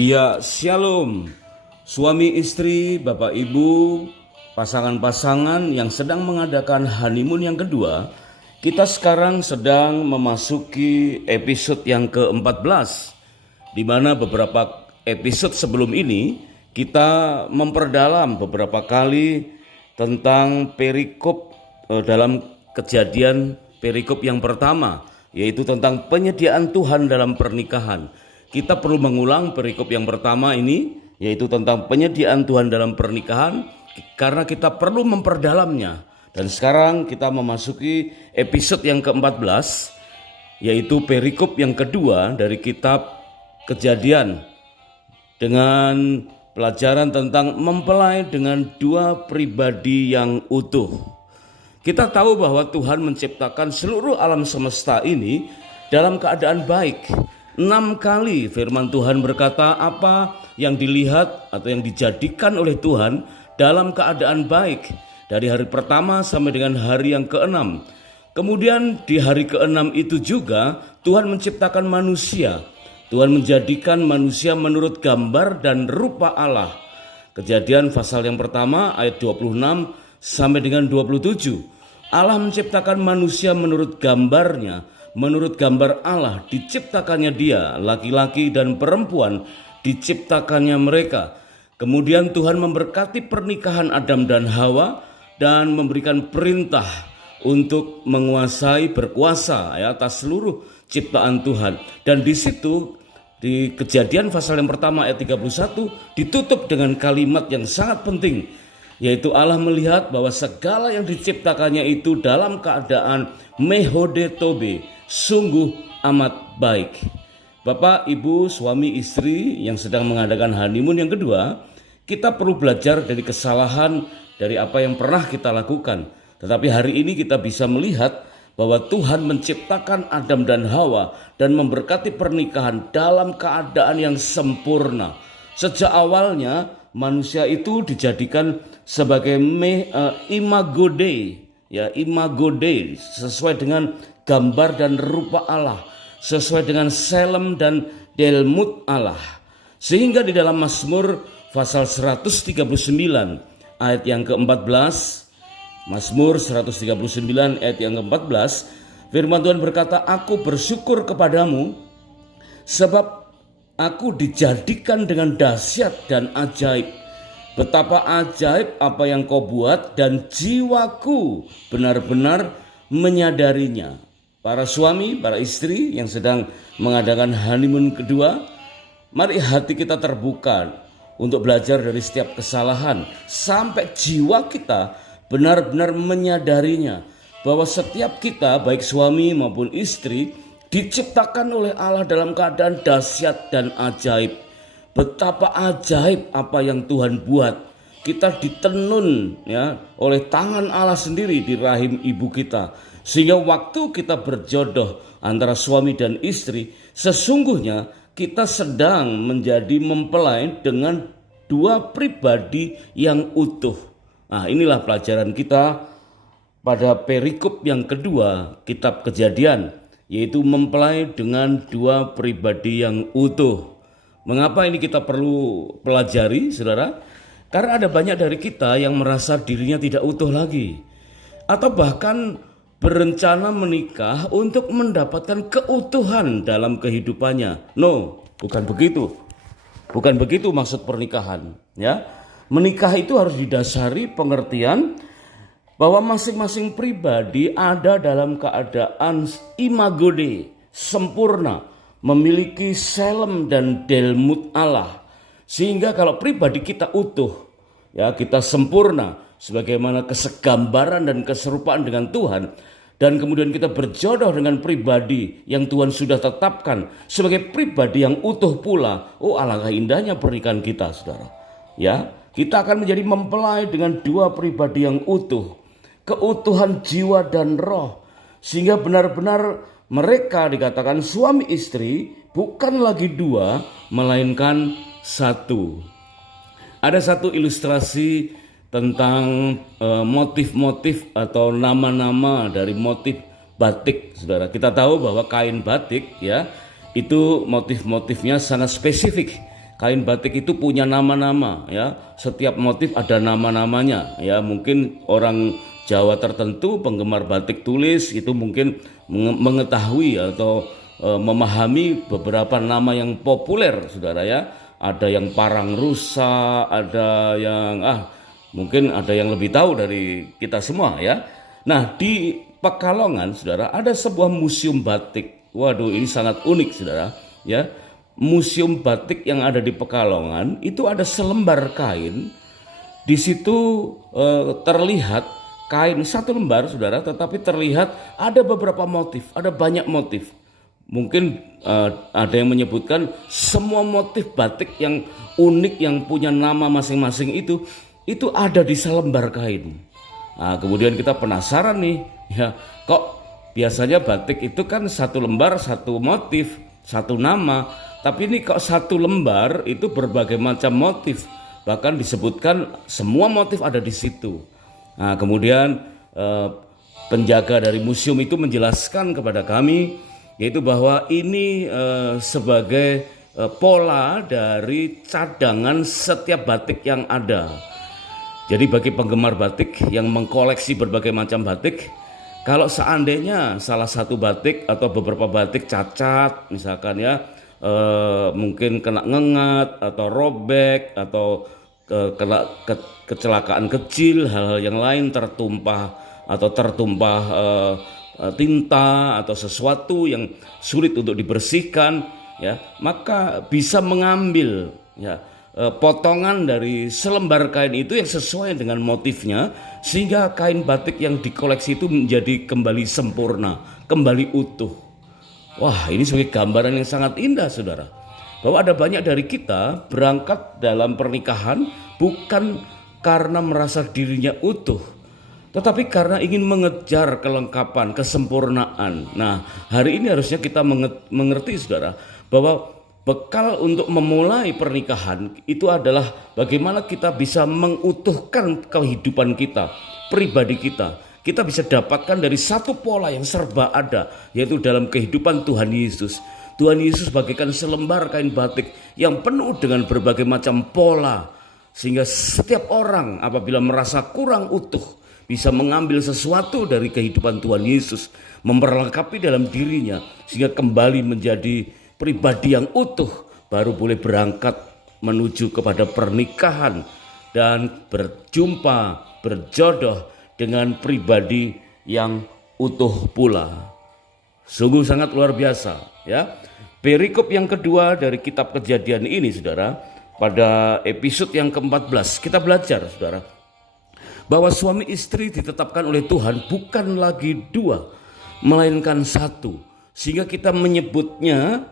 Ya, shalom. Suami istri, bapak ibu, pasangan-pasangan yang sedang mengadakan honeymoon yang kedua, kita sekarang sedang memasuki episode yang ke-14, di mana beberapa episode sebelum ini kita memperdalam beberapa kali tentang perikop dalam kejadian perikop yang pertama, yaitu tentang penyediaan Tuhan dalam pernikahan. Kita perlu mengulang perikop yang pertama ini, yaitu tentang penyediaan Tuhan dalam pernikahan, karena kita perlu memperdalamnya. Dan sekarang kita memasuki episode yang ke-14, yaitu perikop yang kedua dari kitab Kejadian, dengan pelajaran tentang mempelai dengan dua pribadi yang utuh. Kita tahu bahwa Tuhan menciptakan seluruh alam semesta ini dalam keadaan baik. 6 kali firman Tuhan berkata apa yang dilihat atau yang dijadikan oleh Tuhan dalam keadaan baik, dari hari pertama sampai dengan hari yang ke-6. Kemudian di hari ke-6 itu juga Tuhan menciptakan manusia. Tuhan menjadikan manusia menurut gambar dan rupa Allah. Kejadian pasal yang pertama ayat 26 sampai dengan 27. Allah menciptakan manusia menurut gambarnya. Menurut gambar Allah diciptakannya dia, laki-laki dan perempuan diciptakannya mereka. Kemudian Tuhan memberkati pernikahan Adam dan Hawa dan memberikan perintah untuk menguasai, berkuasa atas seluruh ciptaan Tuhan. Dan di situ di Kejadian pasal yang pertama ayat 31 ditutup dengan kalimat yang sangat penting, yaitu Allah melihat bahwa segala yang diciptakannya itu dalam keadaan mehode tobe, sungguh amat baik. Bapak, ibu, suami, istri yang sedang mengadakan honeymoon yang kedua, kita perlu belajar dari kesalahan dari apa yang pernah kita lakukan. Tetapi hari ini kita bisa melihat bahwa Tuhan menciptakan Adam dan Hawa dan memberkati pernikahan dalam keadaan yang sempurna. Sejak awalnya manusia itu dijadikan sebagai imago Dei, imago Dei, sesuai dengan gambar dan rupa Allah, sesuai dengan selem dan delmut Allah. Sehingga di dalam Mazmur pasal 139 ayat yang ke-14, Mazmur 139 ayat yang ke-14, firman Tuhan berkata, "Aku bersyukur kepadamu sebab aku dijadikan dengan dahsyat dan ajaib. Betapa ajaib apa yang kau buat dan jiwaku benar-benar menyadarinya." Para suami, para istri yang sedang mengadakan honeymoon kedua, mari hati kita terbuka untuk belajar dari setiap kesalahan sampai jiwa kita benar-benar menyadarinya, bahwa setiap kita baik suami maupun istri diciptakan oleh Allah dalam keadaan dahsyat dan ajaib. Betapa ajaib apa yang Tuhan buat. Kita ditenun oleh tangan Allah sendiri di rahim ibu kita, sehingga waktu kita berjodoh antara suami dan istri, sesungguhnya kita sedang menjadi mempelai dengan dua pribadi yang utuh. Nah, inilah pelajaran kita pada perikop yang kedua kitab Kejadian, yaitu mempelai dengan dua pribadi yang utuh. Mengapa ini kita perlu pelajari, saudara? Karena ada banyak dari kita yang merasa dirinya tidak utuh lagi, atau bahkan berencana menikah untuk mendapatkan keutuhan dalam kehidupannya. No, bukan begitu. Bukan begitu maksud pernikahan, Menikah itu harus didasari pengertian bahwa masing-masing pribadi ada dalam keadaan imago Dei, sempurna, memiliki selem dan delmut Allah. Sehingga kalau pribadi kita utuh, kita sempurna sebagaimana kesegambaran dan keserupaan dengan Tuhan, dan kemudian kita berjodoh dengan pribadi yang Tuhan sudah tetapkan sebagai pribadi yang utuh pula. Oh, alangkah indahnya pernikahan kita, saudara. Kita akan menjadi mempelai dengan dua pribadi yang utuh, keutuhan jiwa dan roh, sehingga benar-benar mereka dikatakan suami istri bukan lagi dua, melainkan satu. Ada satu ilustrasi tentang motif-motif atau nama-nama dari motif batik, saudara. Kita tahu bahwa kain batik itu motif-motifnya sangat spesifik. Kain batik itu punya nama-nama ya. Setiap motif ada nama-namanya ya. Mungkin orang Jawa tertentu penggemar batik tulis itu mungkin mengetahui atau memahami beberapa nama yang populer Saudara ya. Ada yang parang rusa, ada yang mungkin ada yang lebih tahu dari kita semua ya. Nah, di Pekalongan Saudara ada sebuah museum batik. Waduh, ini sangat unik Saudara ya. Museum batik yang ada di Pekalongan itu ada selembar kain. Di situ terlihat kain satu lembar Saudara, tetapi terlihat ada beberapa motif, ada banyak motif. Mungkin ada yang menyebutkan semua motif batik yang unik yang punya nama masing-masing itu ada di selembar kain. Nah, kemudian kita penasaran nih, ya kok biasanya batik itu kan satu lembar satu motif, satu nama. Tapi ini kok satu lembar itu berbagai macam motif. Bahkan disebutkan semua motif ada di situ. Nah, kemudian penjaga dari museum itu menjelaskan kepada kami yaitu bahwa ini sebagai pola dari cadangan setiap batik yang ada. Jadi bagi penggemar batik yang mengkoleksi berbagai macam batik, kalau seandainya salah satu batik atau beberapa batik cacat misalkan ya, mungkin kena ngengat atau robek atau kena kecelakaan kecil, hal-hal yang lain tertumpah tinta atau sesuatu yang sulit untuk dibersihkan ya, maka bisa mengambil ya potongan dari selembar kain itu yang sesuai dengan motifnya sehingga kain batik yang dikoleksi itu menjadi kembali sempurna, kembali utuh. Wah, ini sebagai gambaran yang sangat indah Saudara, bahwa ada banyak dari kita berangkat dalam pernikahan bukan karena merasa dirinya utuh, tetapi karena ingin mengejar kelengkapan, kesempurnaan. Nah, hari ini harusnya kita mengerti Saudara, bahwa bekal untuk memulai pernikahan itu adalah bagaimana kita bisa mengutuhkan kehidupan kita, pribadi kita. Kita bisa dapatkan dari satu pola yang serba ada, yaitu dalam kehidupan Tuhan Yesus. Tuhan Yesus bagaikan selembar kain batik yang penuh dengan berbagai macam pola, sehingga setiap orang apabila merasa kurang utuh bisa mengambil sesuatu dari kehidupan Tuhan Yesus, memperlengkapi dalam dirinya sehingga kembali menjadi pribadi yang utuh, baru boleh berangkat menuju kepada pernikahan dan berjumpa, berjodoh dengan pribadi yang utuh pula. Sungguh sangat luar biasa ya. Perikop yang kedua dari kitab Kejadian ini Saudara, pada episode yang ke-14 kita belajar Saudara, bahwa suami istri ditetapkan oleh Tuhan bukan lagi dua, melainkan satu. Sehingga kita menyebutnya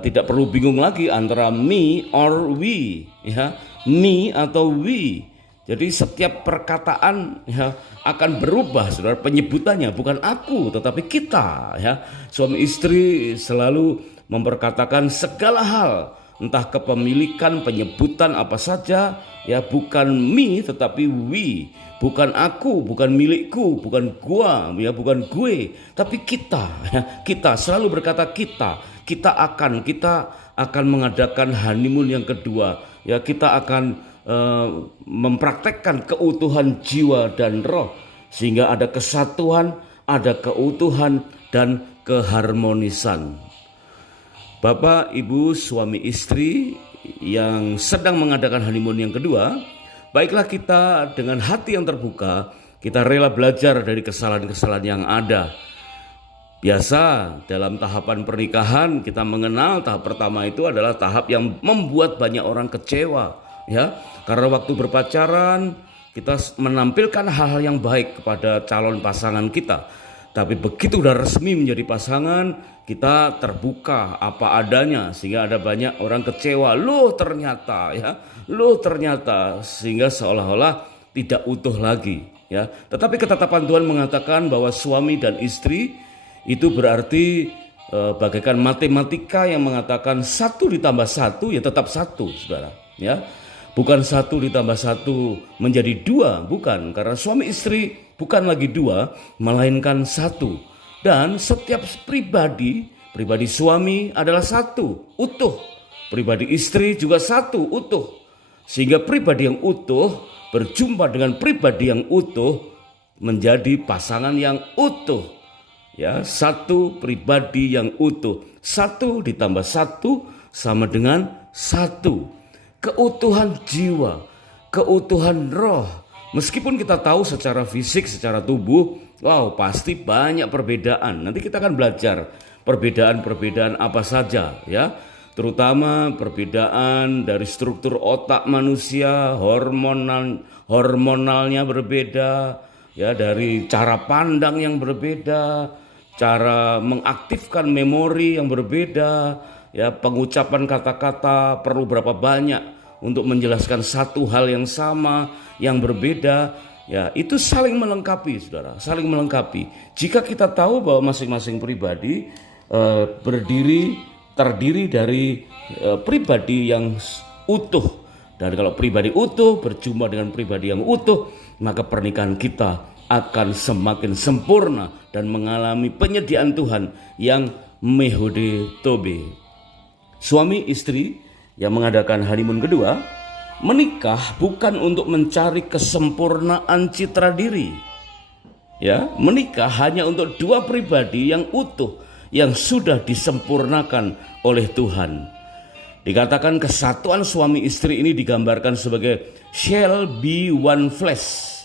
tidak perlu bingung lagi antara me or we ya, me atau we. Jadi setiap perkataan ya akan berubah Saudara, penyebutannya bukan aku tetapi kita ya. Suami istri selalu memperkatakan segala hal, entah kepemilikan, penyebutan apa saja ya, bukan me tetapi we, bukan aku, bukan milikku, bukan gua ya, bukan gue, tapi kita ya. Kita selalu berkata kita akan mengadakan honeymoon yang kedua ya, kita akan mempraktekkan keutuhan jiwa dan roh sehingga ada kesatuan, ada keutuhan dan keharmonisan. Bapak, Ibu, suami istri yang sedang mengadakan honeymoon yang kedua, baiklah kita dengan hati yang terbuka, kita rela belajar dari kesalahan-kesalahan yang ada. Biasa dalam tahapan pernikahan kita mengenal tahap pertama itu adalah tahap yang membuat banyak orang kecewa ya, karena waktu berpacaran kita menampilkan hal-hal yang baik kepada calon pasangan kita, tapi begitu udah resmi menjadi pasangan kita terbuka apa adanya sehingga ada banyak orang kecewa, loh ternyata sehingga seolah-olah tidak utuh lagi ya. Tetapi ketetapan Tuhan mengatakan bahwa suami dan istri itu berarti bagaikan matematika yang mengatakan 1 ditambah 1 ya tetap 1 Saudara ya. Bukan 1 ditambah 1 menjadi 2, bukan, karena suami istri bukan lagi 2 melainkan 1. Dan setiap pribadi suami adalah 1, utuh pribadi istri juga satu utuh. Sehingga pribadi yang utuh berjumpa dengan pribadi yang utuh menjadi pasangan yang utuh. Ya, satu pribadi yang utuh. 1 ditambah 1 sama dengan 1. Keutuhan jiwa, keutuhan roh. Meskipun kita tahu secara fisik, secara tubuh, wow, pasti banyak perbedaan. Nanti kita akan belajar perbedaan-perbedaan apa saja, ya. Terutama perbedaan dari struktur otak manusia, hormonalnya berbeda, ya, dari cara pandang yang berbeda, cara mengaktifkan memori yang berbeda, ya, pengucapan kata-kata perlu berapa banyak untuk menjelaskan satu hal yang sama, yang berbeda, ya, itu saling melengkapi, saudara, saling melengkapi. Jika kita tahu bahwa masing-masing pribadi terdiri dari pribadi yang utuh, dan kalau pribadi utuh berjumpa dengan pribadi yang utuh, maka pernikahan kita akan semakin sempurna dan mengalami penyediaan Tuhan yang mehode tobe. Suami istri yang mengadakan honeymoon kedua menikah bukan untuk mencari kesempurnaan citra diri. Ya, menikah hanya untuk dua pribadi yang utuh yang sudah disempurnakan oleh Tuhan. Dikatakan kesatuan suami istri ini digambarkan sebagai shall be one flesh.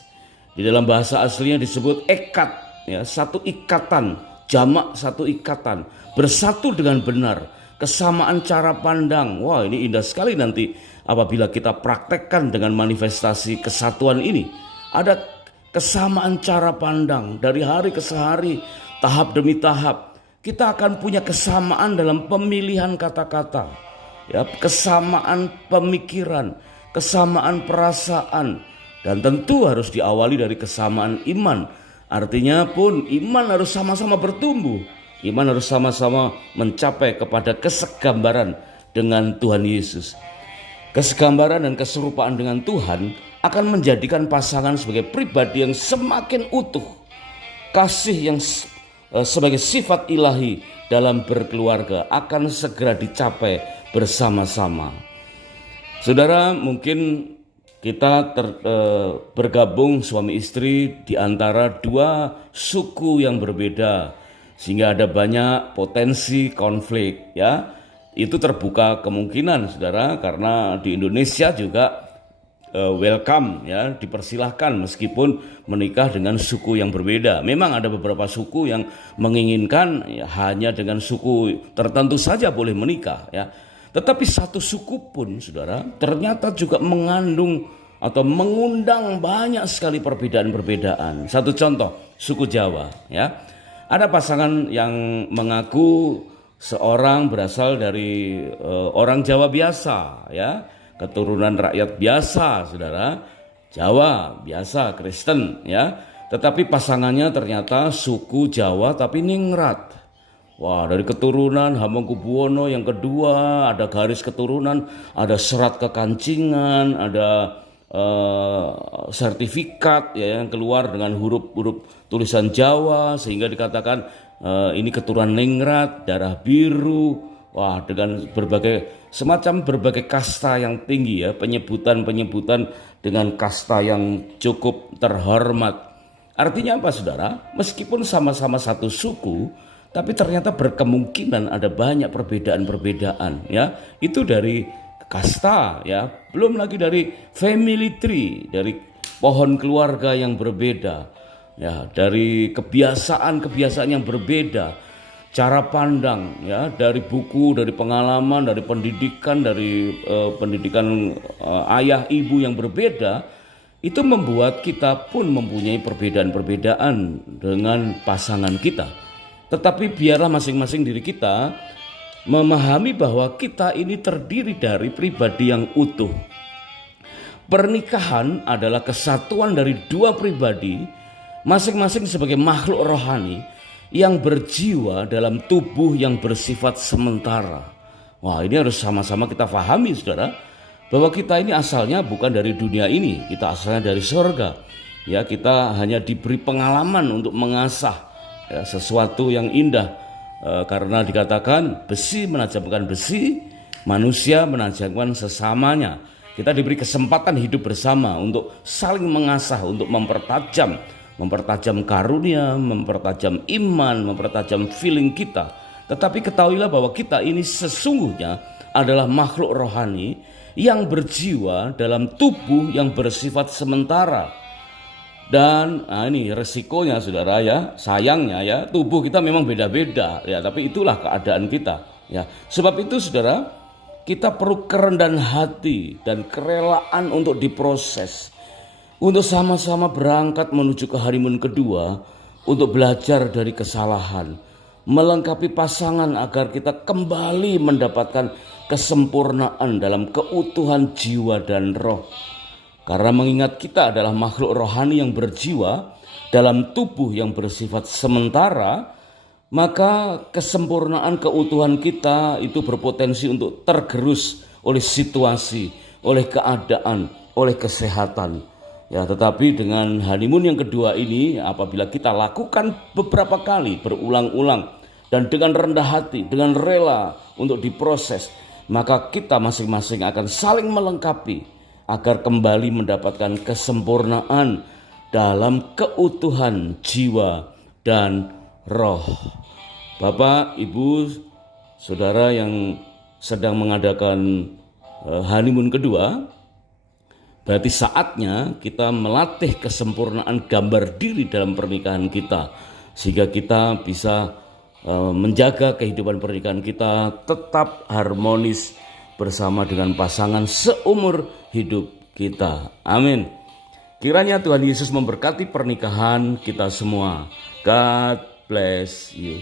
Di dalam bahasa aslinya disebut ekat, ya, satu ikatan, jamak satu ikatan, bersatu dengan benar, kesamaan cara pandang. Wah, ini indah sekali nanti apabila kita praktekkan dengan manifestasi kesatuan ini. Ada kesamaan cara pandang dari hari ke hari, tahap demi tahap. Kita akan punya kesamaan dalam pemilihan kata-kata, ya, kesamaan pemikiran, kesamaan perasaan, dan tentu harus diawali dari kesamaan iman. Artinya pun iman harus sama-sama bertumbuh. Iman harus sama-sama mencapai kepada kesegambaran dengan Tuhan Yesus. Kesegambaran dan keserupaan dengan Tuhan akan menjadikan pasangan sebagai pribadi yang semakin utuh. Kasih yang sebagai sifat ilahi dalam berkeluarga akan segera dicapai bersama-sama. Saudara, mungkin kita bergabung suami istri di antara dua suku yang berbeda, sehingga ada banyak potensi konflik, ya. Itu terbuka kemungkinan, saudara, karena di Indonesia juga welcome, ya, dipersilahkan meskipun menikah dengan suku yang berbeda. Memang ada beberapa suku yang menginginkan, ya, hanya dengan suku tertentu saja boleh menikah, ya. Tetapi satu suku pun, saudara, ternyata juga mengandung atau mengundang banyak sekali perbedaan-perbedaan. Satu contoh, suku Jawa, ya. Ada pasangan yang mengaku seorang berasal dari orang Jawa biasa, ya, keturunan rakyat biasa, saudara, Jawa biasa, Kristen, ya. Tetapi pasangannya ternyata suku Jawa tapi ningrat. Wah, dari keturunan Hamengkubuwono yang kedua, ada garis keturunan, ada serat kekancingan, ada sertifikat, ya, yang keluar dengan huruf-huruf tulisan Jawa, sehingga dikatakan ini keturunan ningrat, darah biru. Wah, dengan berbagai kasta yang tinggi, ya, penyebutan dengan kasta yang cukup terhormat. Artinya apa, saudara? Meskipun sama-sama satu suku, tapi ternyata berkemungkinan ada banyak perbedaan-perbedaan, ya. Itu dari kasta, ya, belum lagi dari family tree, dari pohon keluarga yang berbeda, ya, dari kebiasaan yang berbeda, cara pandang, ya, dari buku, dari pengalaman, dari pendidikan, ayah ibu yang berbeda. Itu membuat kita pun mempunyai perbedaan-perbedaan dengan pasangan kita. Tetapi biarlah masing-masing diri kita memahami bahwa kita ini terdiri dari pribadi yang utuh. Pernikahan adalah kesatuan dari dua pribadi, masing-masing sebagai makhluk rohani yang berjiwa dalam tubuh yang bersifat sementara. Wah, ini harus sama-sama kita pahami, saudara, bahwa kita ini asalnya bukan dari dunia ini, kita asalnya dari surga. Ya, kita hanya diberi pengalaman untuk mengasah, ya, sesuatu yang indah, karena dikatakan besi menajamkan besi, Manusia menajamkan sesamanya. Kita diberi kesempatan hidup bersama untuk saling mengasah, untuk mempertajam karunia, mempertajam iman, mempertajam feeling kita. Tetapi ketahuilah bahwa kita ini sesungguhnya adalah makhluk rohani yang berjiwa dalam tubuh yang bersifat sementara. Dan ini resikonya saudara ya, sayangnya ya, tubuh kita memang beda-beda ya, tapi itulah keadaan kita ya. Sebab itu saudara, kita perlu kerendahan hati dan kerelaan untuk diproses, untuk sama-sama berangkat menuju ke honeymoon kedua, untuk belajar dari kesalahan, melengkapi pasangan agar kita kembali mendapatkan kesempurnaan dalam keutuhan jiwa dan roh. Karena mengingat kita adalah makhluk rohani yang berjiwa dalam tubuh yang bersifat sementara, maka kesempurnaan keutuhan kita itu berpotensi untuk tergerus oleh situasi, oleh keadaan, oleh kesehatan. Ya, tetapi dengan honeymoon yang kedua ini, apabila kita lakukan beberapa kali berulang-ulang dan dengan rendah hati, dengan rela untuk diproses, maka kita masing-masing akan saling melengkapi agar kembali mendapatkan kesempurnaan dalam keutuhan jiwa dan roh. Bapak, Ibu, saudara yang sedang mengadakan honeymoon kedua, berarti saatnya kita melatih kesempurnaan gambar diri dalam pernikahan kita, sehingga kita bisa menjaga kehidupan pernikahan kita tetap harmonis bersama dengan pasangan seumur hidup kita. Amin. Kiranya Tuhan Yesus memberkati pernikahan kita semua. God bless you.